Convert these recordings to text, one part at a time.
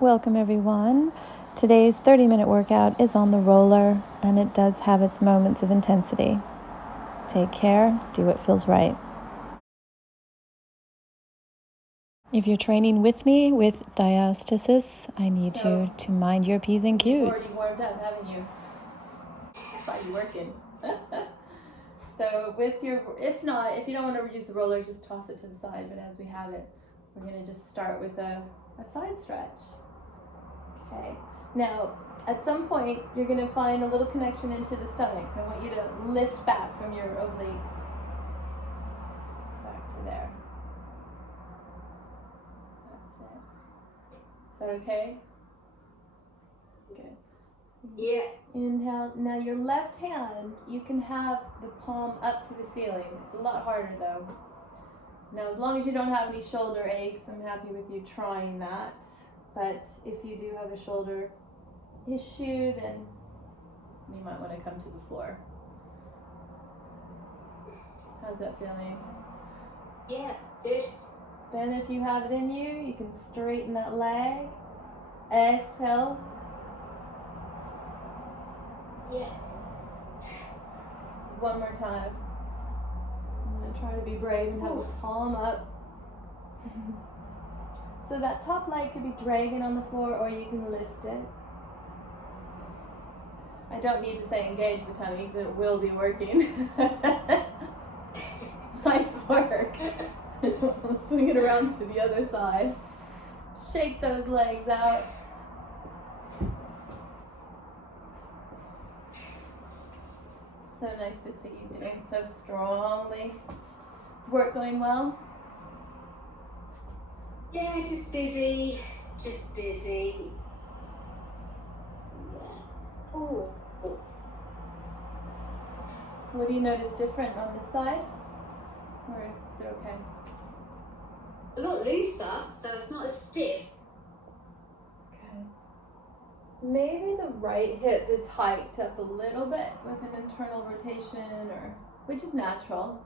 Welcome everyone. Today's 30-minute workout is on the roller and it does have its moments of intensity. Take care, do what feels right. If you're training with me with diastasis, I need you to mind your P's and Q's. You've already warmed up, haven't you? I saw you working. So if you don't want to use the roller, just toss it to the side. But as we have it, we're going to just start with a side stretch. Okay. Now, at some point, you're going to find a little connection into the stomach. So I want you to lift back from your obliques. Back to there. That's it. Is that okay? Good. Yeah. Inhale. Now your left hand, you can have the palm up to the ceiling. It's a lot harder though. Now as long as you don't have any shoulder aches, I'm happy with you trying that. But if you do have a shoulder issue, then you might want to come to the floor. How's that feeling? Yeah, it's good. Then if you have it in you, you can straighten that leg. Exhale. Yeah. One more time. I'm going to try to be brave and have the palm up. So that top leg could be dragging on the floor or you can lift it. I don't need to say engage the tummy because it will be working. Nice work. We'll swing it around to the other side. Shake those legs out. So nice to see you doing so strongly. Is work going well? Yeah, just busy. Yeah. Oh. What do you notice different on this side? Or is it okay? A lot looser, so it's not as stiff. Okay. Maybe the right hip is hiked up a little bit with an internal rotation, which is natural.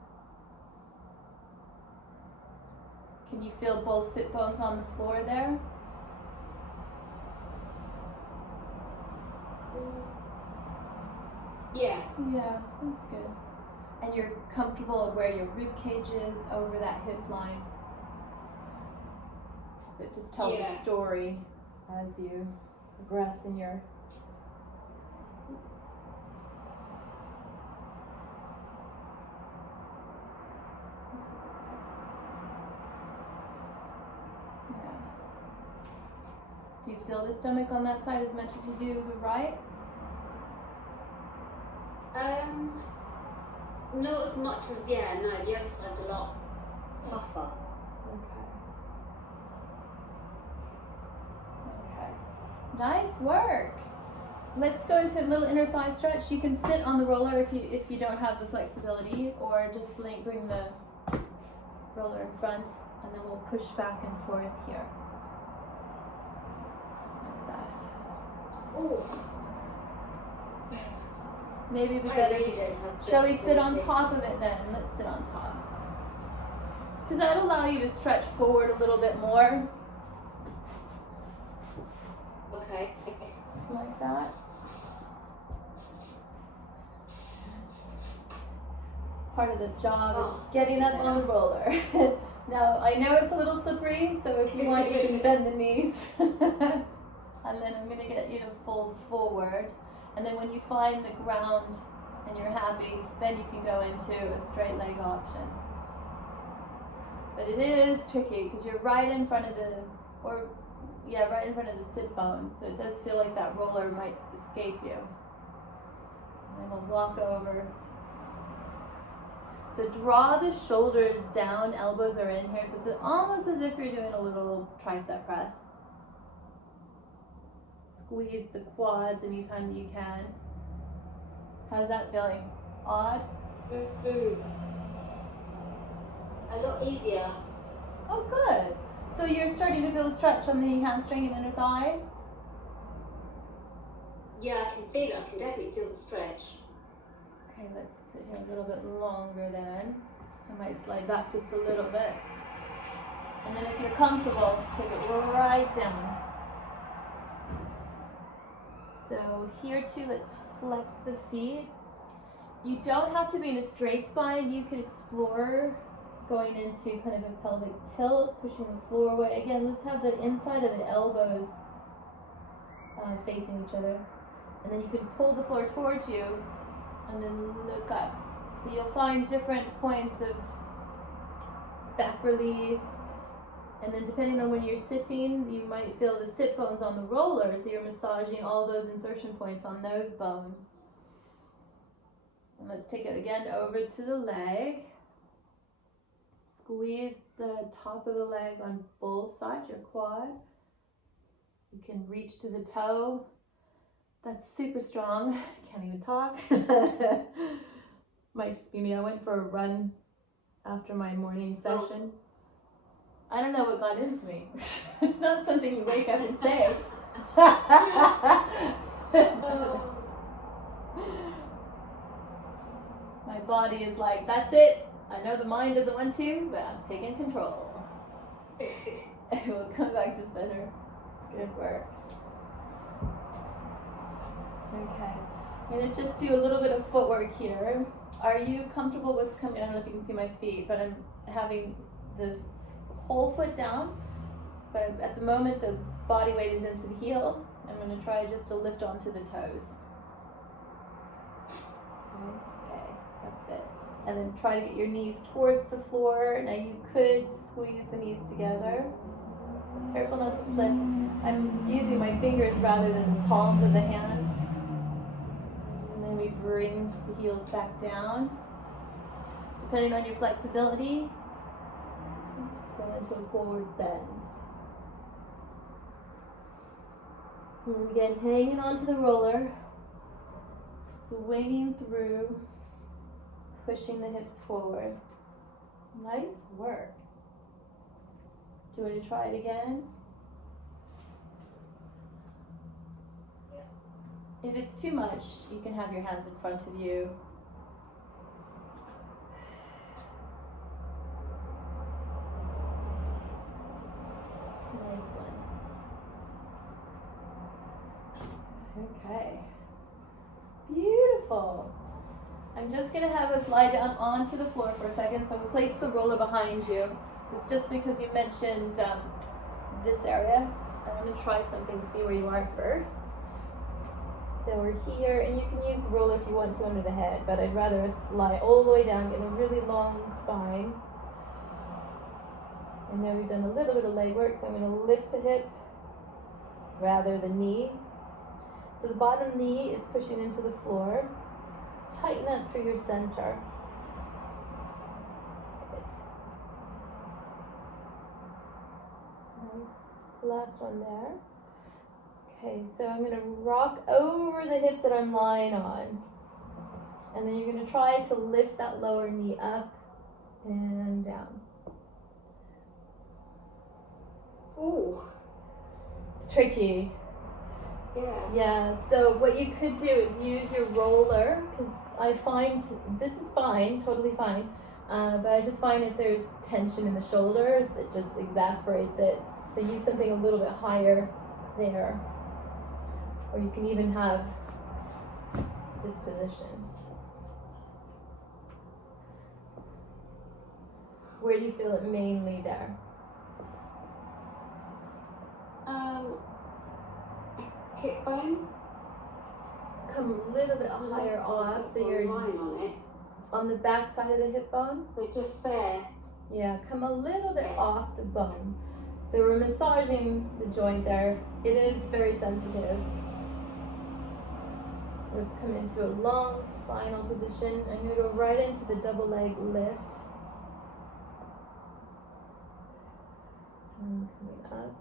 Can you feel both sit bones on the floor there? Yeah. Yeah, that's good. And you're comfortable where your rib cage is over that hip line. So it just tells a story as you progress in your Do you feel the stomach on that side as much as you do the right? Not as much as, the other side's a lot tougher. Okay. Nice work. Let's go into a little inner thigh stretch. You can sit on the roller if you don't have the flexibility, or just bring the roller in front, and then we'll push back and forth here. Oh. Maybe we better. Shall we sit on top of it then? Let's sit on top. Because that'll allow you to stretch forward a little bit more. Okay. Like that. Part of the job is getting up on the roller. Now, I know it's a little slippery, so if you want, you can bend the knees. And then I'm going to get you to fold forward. And then when you find the ground and you're happy, then you can go into a straight leg option. But it is tricky because you're right in front of the sit bones. So it does feel like that roller might escape you. And then we'll walk over. So draw the shoulders down, elbows are in here. So it's almost as if you're doing a little tricep press. Squeeze the quads anytime that you can. How's that feeling? Odd? A lot easier. Oh, good. So you're starting to feel a stretch on the hamstring and inner thigh? Yeah, I can feel it. I can definitely feel the stretch. Okay, let's sit here a little bit longer then. I might slide back just a little bit. And then if you're comfortable, take it right down. So here too, let's flex the feet. You don't have to be in a straight spine. You could explore going into kind of a pelvic tilt, pushing the floor away. Again, let's have the inside of the elbows facing each other. And then you can pull the floor towards you and then look up. So you'll find different points of back release. And then depending on when you're sitting, you might feel the sit bones on the roller. So you're massaging all those insertion points on those bones. And let's take it again over to the leg. Squeeze the top of the leg on both sides, your quad. You can reach to the toe. That's super strong. Can't even talk. Might just be me. I went for a run after my morning session. I don't know what got into me. It's not something you wake up and say. My body is like, that's it. I know the mind doesn't want to, but I'm taking control. And we'll come back to center. Good work. Okay. I'm going to just do a little bit of footwork here. Are you comfortable with coming? I don't know if you can see my feet, but I'm having the whole foot down. But at the moment, the body weight is into the heel. I'm going to try just to lift onto the toes. Okay, that's it. And then try to get your knees towards the floor. Now you could squeeze the knees together. Careful not to slip. I'm using my fingers rather than the palms of the hands. And then we bring the heels back down. Depending on your flexibility, go into a forward bend. And again, hanging onto the roller, swinging through, pushing the hips forward. Nice work. Do you want to try it again? Yeah. If it's too much, you can have your hands in front of you. Nice one. Okay. Beautiful. I'm just going to have us lie down onto the floor for a second. So we'll place the roller behind you. It's just because you mentioned this area. I'm going to try something, see where you are first. So we're here, and you can use the roller if you want to under the head, but I'd rather us lie all the way down, get a really long spine. I know we've done a little bit of leg work, so I'm going to lift the hip rather than knee. So the bottom knee is pushing into the floor. Tighten up through your center. Good. Nice. Last one there. Okay, so I'm going to rock over the hip that I'm lying on. And then you're going to try to lift that lower knee up and down. Ooh. It's tricky. Yeah, so what you could do is use your roller, because I find this is fine, totally fine, but I just find if there's tension in the shoulders, it just exasperates it. So use something a little bit higher there, or you can even have this position. Where do you feel it mainly there? Hip bone. Come a little bit higher off, so you're on the back side of the hip bone. So just there. Yeah, come a little bit off the bone. So we're massaging the joint there. It is very sensitive. Let's come into a long spinal position. I'm going to go right into the double leg lift. And coming up.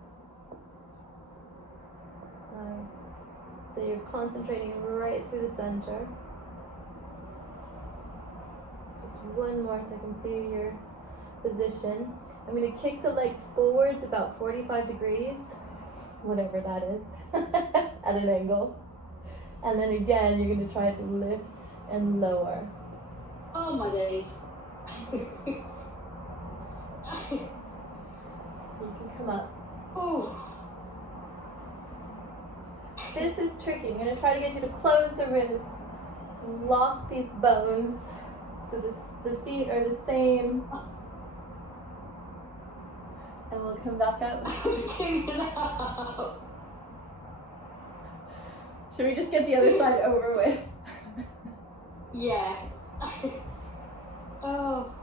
Nice. So you're concentrating right through the center. Just one more so I can see your position. I'm going to kick the legs forward about 45 degrees, whatever that is, at an angle. And then again, you're going to try to lift and lower. Oh my days. You can come up. Ooh. This is tricky. I'm going to try to get you to close the ribs, lock these bones so the feet are the same. And we'll come back up. Should we just get the other side over with? Yeah. Oh.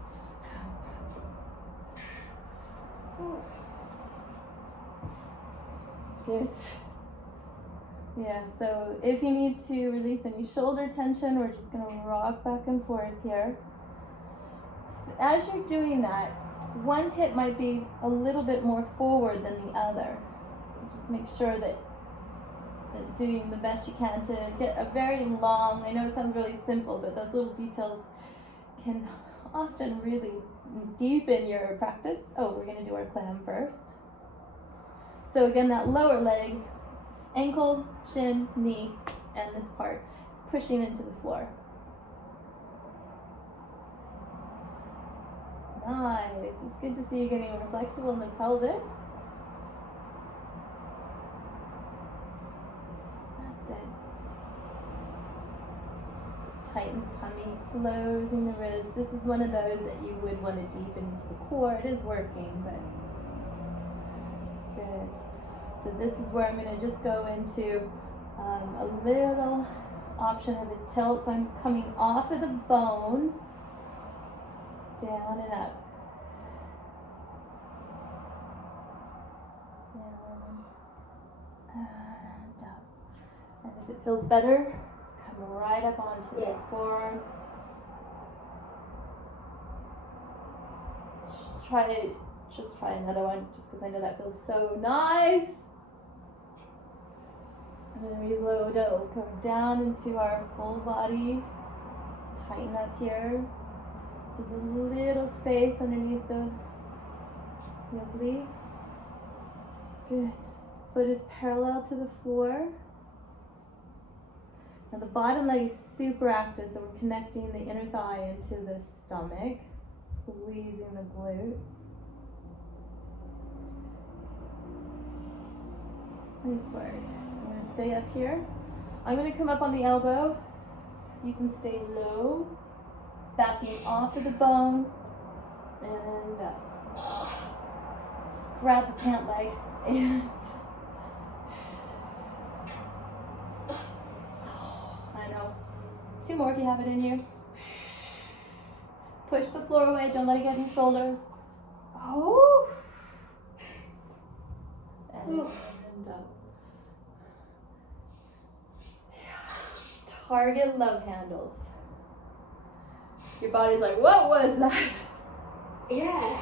Good. Yeah, so if you need to release any shoulder tension, we're just going to rock back and forth here. As you're doing that, one hip might be a little bit more forward than the other. So just make sure that doing the best you can to get a very long, I know it sounds really simple, but those little details can often really deepen your practice. Oh, we're going to do our clam first. So again, that lower leg, ankle, shin, knee, and this part is pushing into the floor. Nice. It's good to see you getting more flexible in the pelvis. That's it. Tighten tummy, closing the ribs. This is one of those that you would want to deepen into the core. It is working, but good. So this is where I'm going to just go into a little option of a tilt. So I'm coming off of the bone, down and up. Down and up. And if it feels better, come right up onto the forearm. Just try another one, just because I know that feels so nice. And then reload, it'll go down into our full body. Tighten up here. So there's a little space underneath the obliques. Good. Foot is parallel to the floor. Now the bottom leg is super active, so we're connecting the inner thigh into the stomach, squeezing the glutes. Nice work. I'm going to stay up here. I'm going to come up on the elbow. You can stay low, backing off of the bone, and grab the pant leg, and I know. 2 more if you have it in you. Push the floor away, don't let it get in your shoulders. Oh. And up. Target love handles. Your body's like, what was that? Yeah.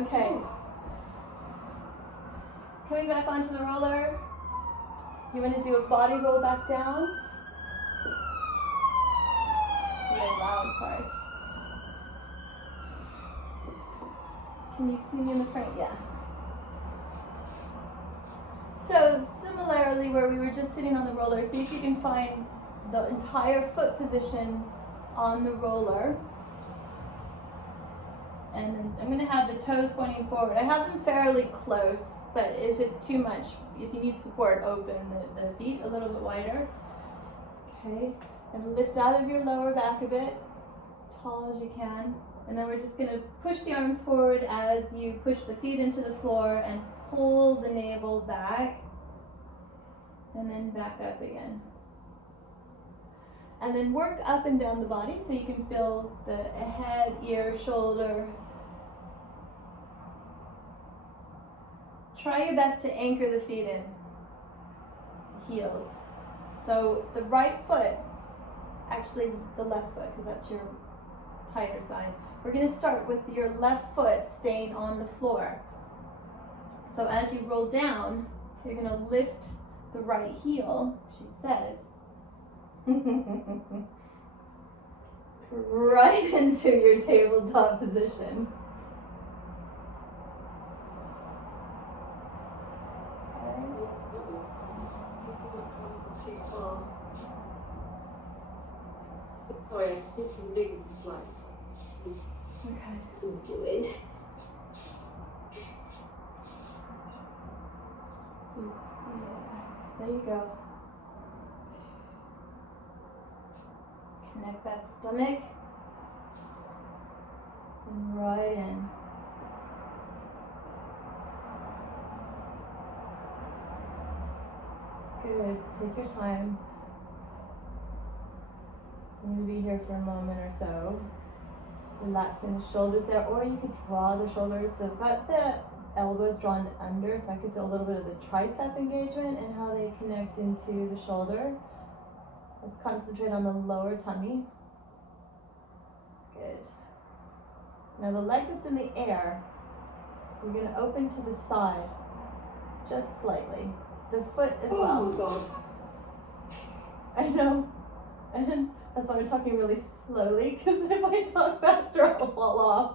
Okay. Coming back onto the roller. You want to do a body roll back down. Really loud, sorry. Can you see me in the front? Yeah. So similarly, where we were just sitting on the roller, see if you can find the entire foot position on the roller. And then I'm going to have the toes pointing forward. I have them fairly close, but if it's too much, if you need support, open the feet a little bit wider. Okay, and lift out of your lower back a bit, as tall as you can. And then we're just going to push the arms forward as you push the feet into the floor and pull the navel back. And then back up again. And then work up and down the body so you can feel the head, ear, shoulder. Try your best to anchor the feet in. Heels. So the right foot, actually the left foot, because that's your tighter side. We're going to start with your left foot staying on the floor. So as you roll down, you're going to lift the right heel, she says, right into your tabletop position. Sorry, I just need some new slides. Okay. I'm doing. So, yeah. There you go. Connect that stomach. And right in. Good. Take your time. I'm going to be here for a moment or so. Relaxing the shoulders there, or you could draw the shoulders. So I've got the elbows drawn under, so I can feel a little bit of the tricep engagement and how they connect into the shoulder. Let's concentrate on the lower tummy. Good. Now the leg that's in the air, you're going to open to the side, just slightly. The foot as well. Oh my God. I know. And that's why I'm talking really slowly, because if I talk faster, I'll fall off.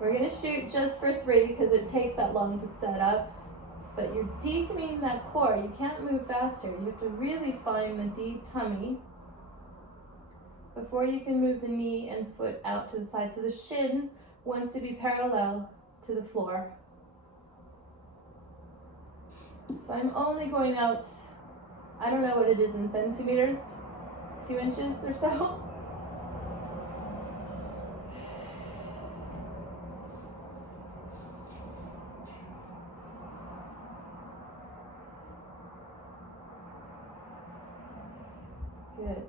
We're going to shoot just for 3 because it takes that long to set up. But you're deepening that core. You can't move faster. You have to really find the deep tummy before you can move the knee and foot out to the side. So the shin wants to be parallel to the floor. So I'm only going out, I don't know what it is in centimeters, 2 inches or so. Good.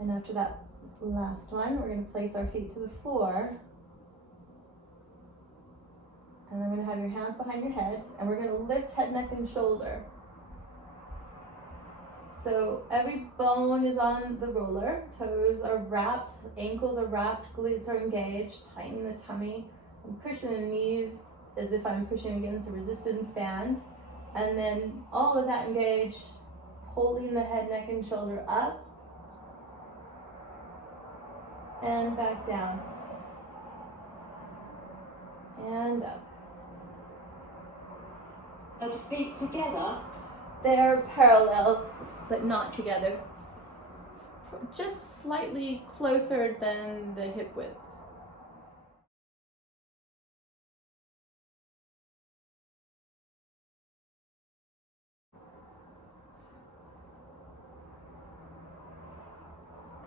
And after that last one, we're going to place our feet to the floor. And I'm going to have your hands behind your head, and we're going to lift head, neck, and shoulder. So every bone is on the roller, toes are wrapped, ankles are wrapped, glutes are engaged, tightening the tummy. I'm pushing the knees as if I'm pushing against a resistance band. And then all of that engaged, holding the head, neck, and shoulder up. And back down. And up. Are the feet together? They're parallel, but not together. Just slightly closer than the hip width.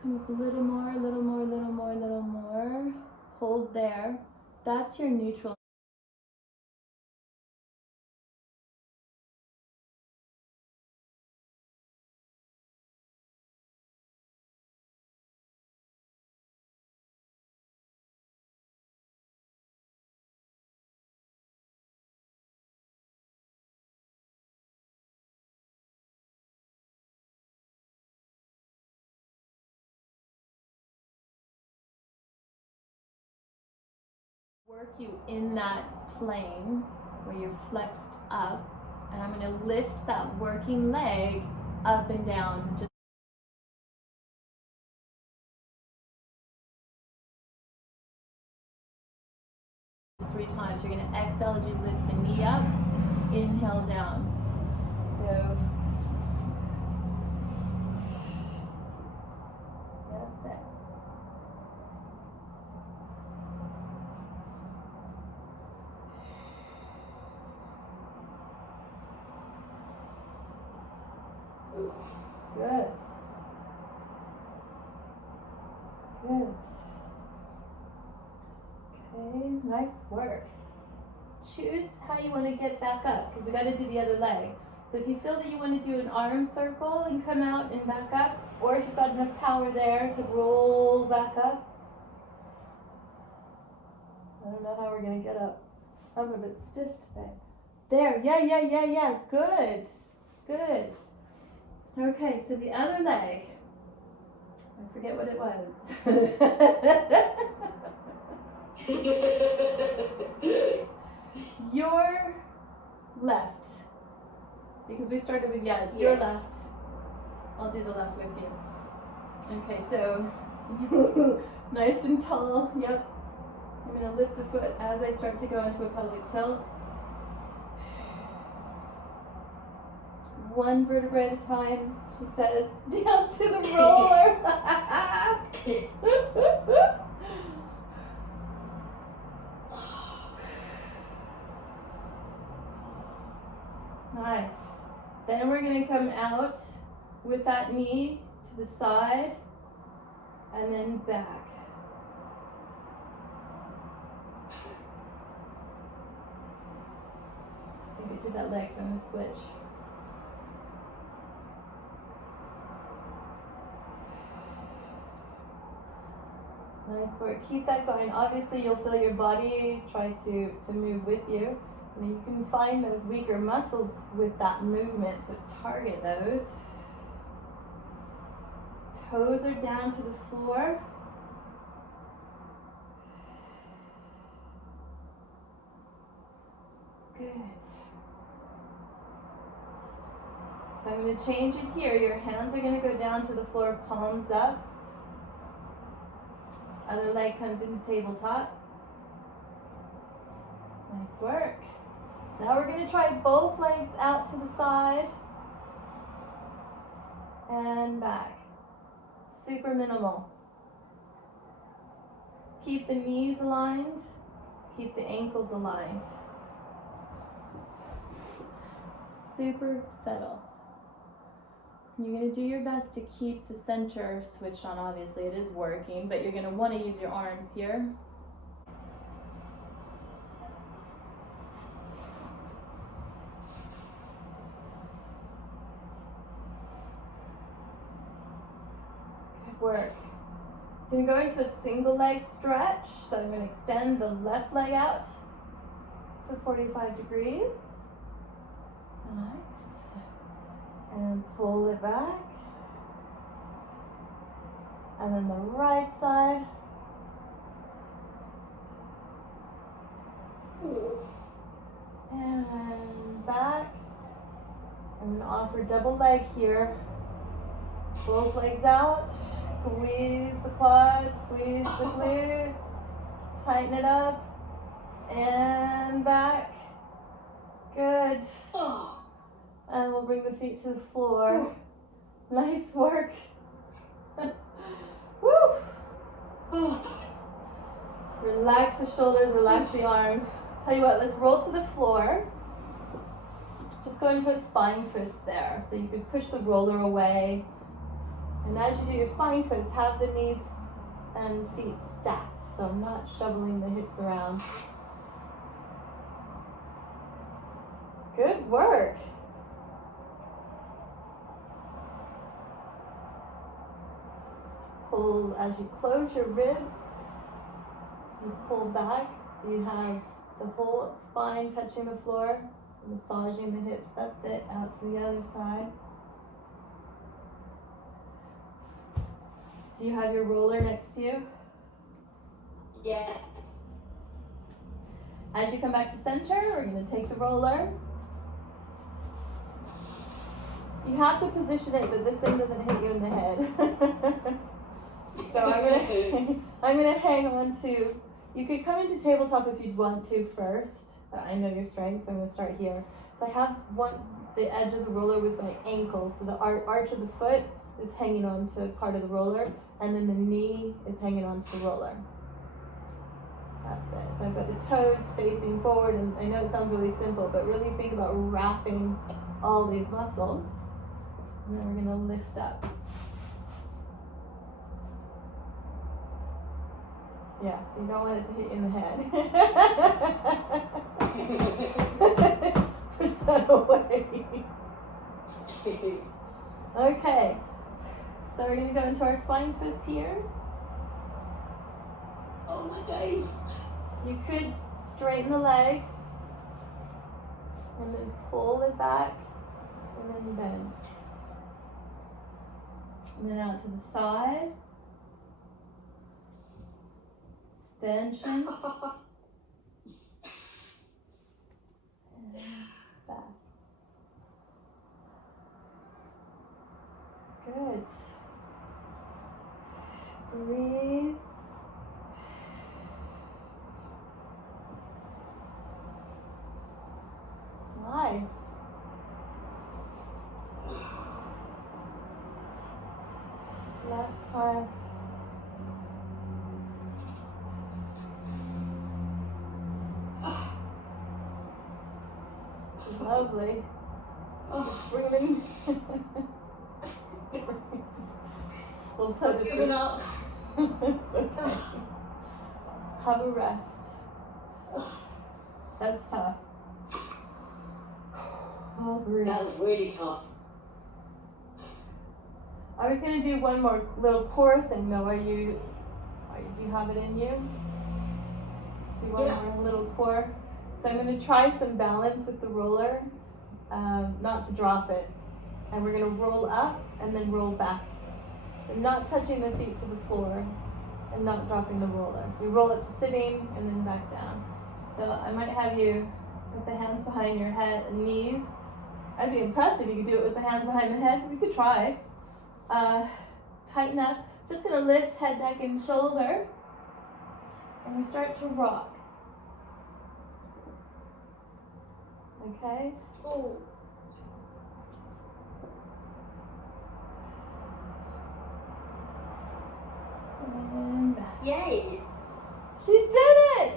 Come up a little more, a little more, a little more, a little more. Hold there. That's your neutral. Work you in that plane where you're flexed up, and I'm going to lift that working leg up and down. Just three times. You're going to exhale as you lift the knee up, inhale down. So that's it. Good. Good. Okay, nice work. Choose how you want to get back up, because we got to do the other leg. So if you feel that you want to do an arm circle and come out and back up, or if you've got enough power there to roll back up. I don't know how we're going to get up. I'm a bit stiff today. There, yeah. Good. Good. Okay, so the other leg, I forget what it was. Your left, because we started with, it's your left. I'll do the left with you. Okay, so nice and tall, yep. I'm going to lift the foot as I start to go into a pelvic tilt. One vertebrae at a time, she says, down to the roller. Nice. Then we're going to come out with that knee to the side and then back. I think I did that leg, so I'm going to switch. Nice work. Keep that going. Obviously, you'll feel your body try to move with you. And you can find those weaker muscles with that movement, so target those. Toes are down to the floor. Good. So I'm going to change it here. Your hands are going to go down to the floor, palms up. Other leg comes into tabletop. Nice work. Now we're going to try both legs out to the side and back. Super minimal. Keep the knees aligned. Keep the ankles aligned. Super subtle. You're going to do your best to keep the center switched on. Obviously it is working, but you're going to want to use your arms here. Good work. I'm going to go into a single leg stretch. So I'm going to extend the left leg out to 45 degrees. Nice. And pull it back. And then the right side. And then back. I'm going to offer double leg here. Both legs out. Squeeze the quads, squeeze the glutes. Tighten it up. And back. Good. And we'll bring the feet to the floor. Nice work. Woo! Relax the shoulders, relax the arm. Tell you what, let's roll to the floor. Just go into a spine twist there. So you could push the roller away. And as you do your spine twist, have the knees and feet stacked. So I'm not shoveling the hips around. Good work. Pull as you close your ribs. You pull back so you have the whole spine touching the floor, massaging the hips. That's it. Out to the other side. Do you have your roller next to you? Yeah. As you come back to center, we're going to take the roller. You have to position it that this thing doesn't hit you in the head. So I'm gonna hang on to. You could come into tabletop if you'd want to first. I know your strength. I'm gonna start here. So I have the edge of the roller with my ankle. So the arch of the foot is hanging on to part of the roller, and then the knee is hanging on to the roller. That's it. So I've got the toes facing forward, and I know it sounds really simple, but really think about wrapping all these muscles. And then we're gonna lift up. Yeah, so you don't want it to hit you in the head. Push that away. Okay, so we're gonna go into our spine twist here. Oh my days. You could straighten the legs and then pull it back and then bend. And then out to the side. Extension. And back. Good. Breathe. Nice. Last time. Lovely. Bring them in. We'll put I've it given up. It's okay. Have a rest. That's tough. Oh, breathe. That was really tough. I was gonna do one more little core thing though. Do you have it in you? Let's do one more little core. So I'm gonna try some balance with the roller, not to drop it. And we're gonna roll up and then roll back. So not touching the feet to the floor and not dropping the roller. So we roll it to sitting and then back down. So I might have you with the hands behind your head and knees. I'd be impressed if you could do it with the hands behind the head. We could try. Tighten up. Just gonna lift head, neck, and shoulder. And we start to rock. Okay? Oh. And back. Yay! She did it!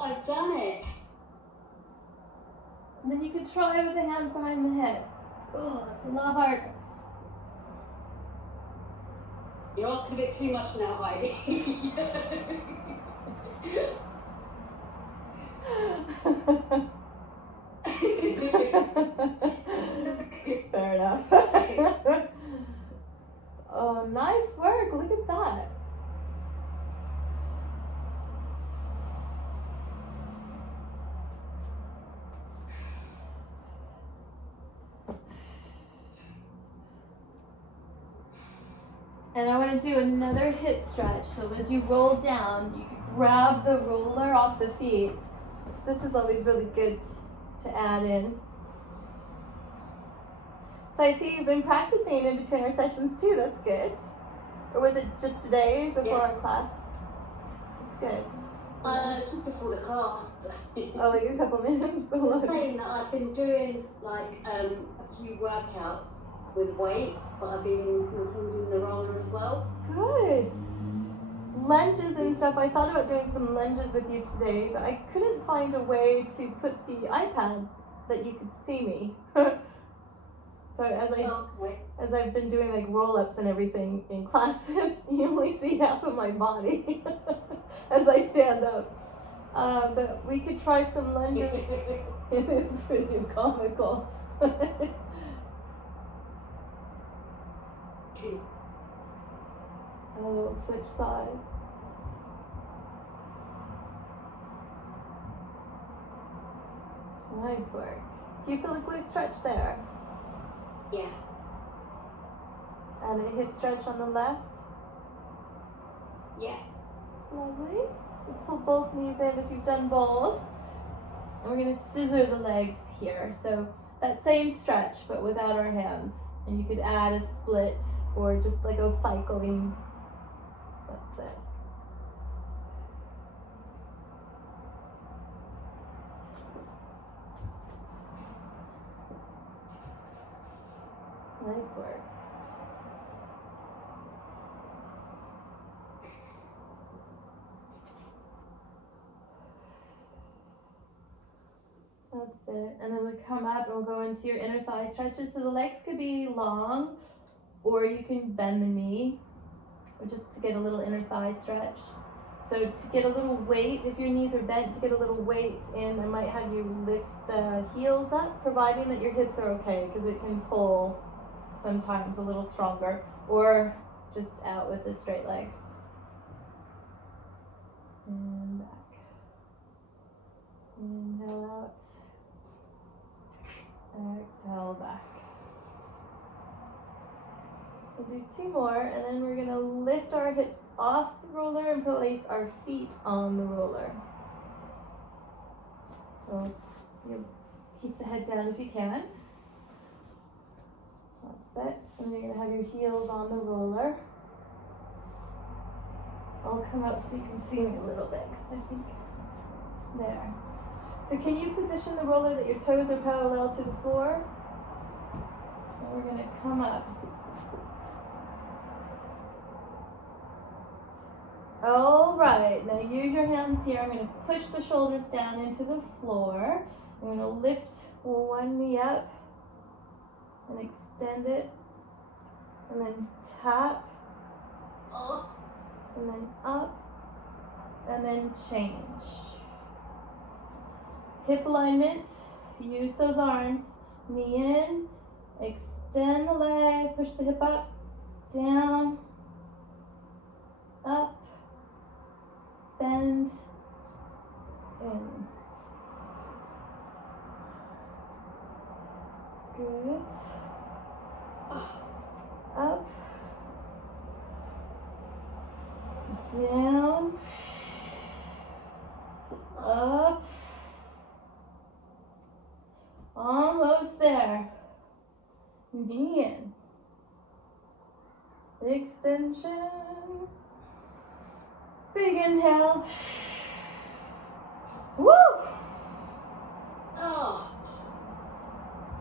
I've done it. And then you could try with the hands behind the head. Oh, it's a lot harder. You're asking a bit too much now, Heidi. Fair enough. Oh, nice work. Look at that. And I want to do another hip stretch. So as you roll down, you can grab the roller off the feet. This is always really good to add in. So I see you've been practicing in between our sessions too. That's good. Or was it just today before our class? It's good. It's just before the class. Oh, like a couple minutes. I was saying that I've been doing like a few workouts with weights, but I've been holding the roller as well. Good. Lunges and stuff. I thought about doing some lunges with you today, but I couldn't find a way to put the iPad that you could see me. So as I've been doing like roll-ups and everything in classes, you only see half of my body as I stand up. But we could try some lunges. It is pretty comical. Oh, switch sides. Nice work. Do you feel a glute stretch there? Yeah. And a hip stretch on the left? Yeah. Lovely. Let's pull both knees in if you've done both. And we're going to scissor the legs here. So that same stretch, but without our hands. And you could add a split or just like a cycling. That's it. Nice work. That's it. And then we come up and we'll go into your inner thigh stretches. So the legs could be long, or you can bend the knee, or just to get a little inner thigh stretch. So to get a little weight, if your knees are bent, to get a little weight in, I might have you lift the heels up, providing that your hips are okay, because it can pull sometimes a little stronger, or just out with the straight leg. And back. Inhale out. Exhale back. We'll do two more, and then we're going to lift our hips off the roller and place our feet on the roller. So you'll keep the head down if you can. That's it. And you're going to have your heels on the roller. I'll come up so you can see me a little bit, because I think there. So can you position the roller that your toes are parallel to the floor? And we're going to come up. All right, now use your hands here. I'm going to push the shoulders down into the floor. I'm going to lift one knee up and extend it, and then tap, and then up, and then change. Hip alignment, use those arms, knee in, extend the leg, push the hip up, down, up, bend, in. Good. Up, down, up, almost there. Knee in, extension, big inhale. Woo! Oh.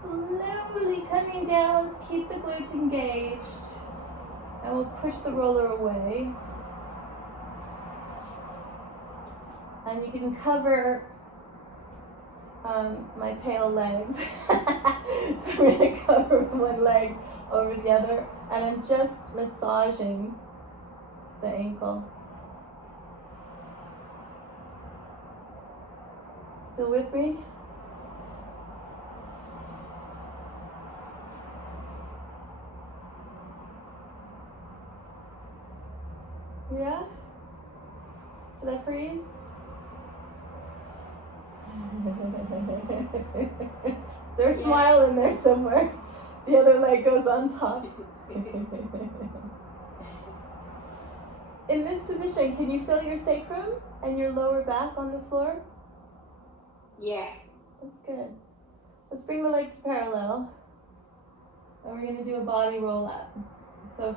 Slowly coming down, keep the glutes engaged, and we'll push the roller away. And you can cover my pale legs. So I'm going to cover one leg over the other, and I'm just massaging the ankle. Still with me? Yeah? Did I freeze? Is there a smile in there somewhere? The other leg goes on top. In this position, can you feel your sacrum and your lower back on the floor? Yeah. That's good. Let's bring the legs parallel. And we're going to do a body roll up. So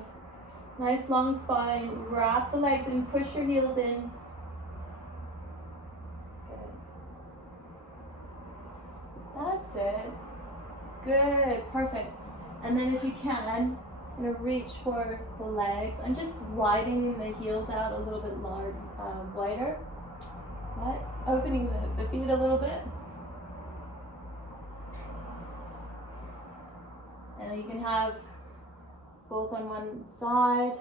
nice long spine. Wrap the legs and push your heels in. Good. That's it. Good. Perfect. And then if you can, I'm going to reach for the legs. I'm just widening the heels out a little bit wider. Right? Opening the feet a little bit. And you can have both on one side.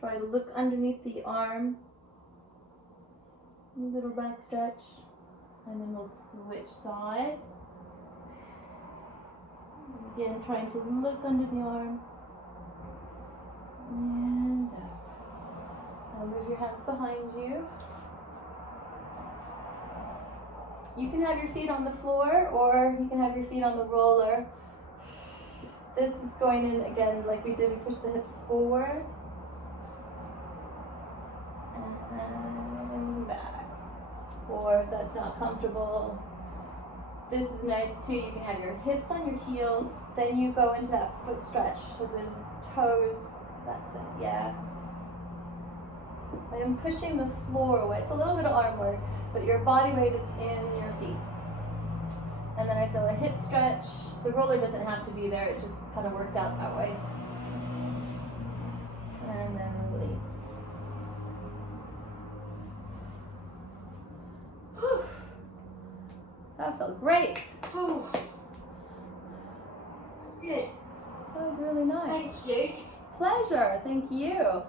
Try to look underneath the arm. A little back stretch. And then we'll switch sides. Again, trying to look under the arm. And up. Now move your hands behind you. You can have your feet on the floor, or you can have your feet on the roller. This is going in again like we did. We push the hips forward. And back. Or if that's not comfortable, this is nice too. You can have your hips on your heels. Then you go into that foot stretch. So the toes, that's it, yeah. I am pushing the floor away. It's a little bit of arm work, but your body weight is in your feet. And then I feel a hip stretch. The roller doesn't have to be there. It just kind of worked out that way. And then release. Whew. That felt great. Oh. That's good. That was really nice. Thank you. Pleasure. Thank you.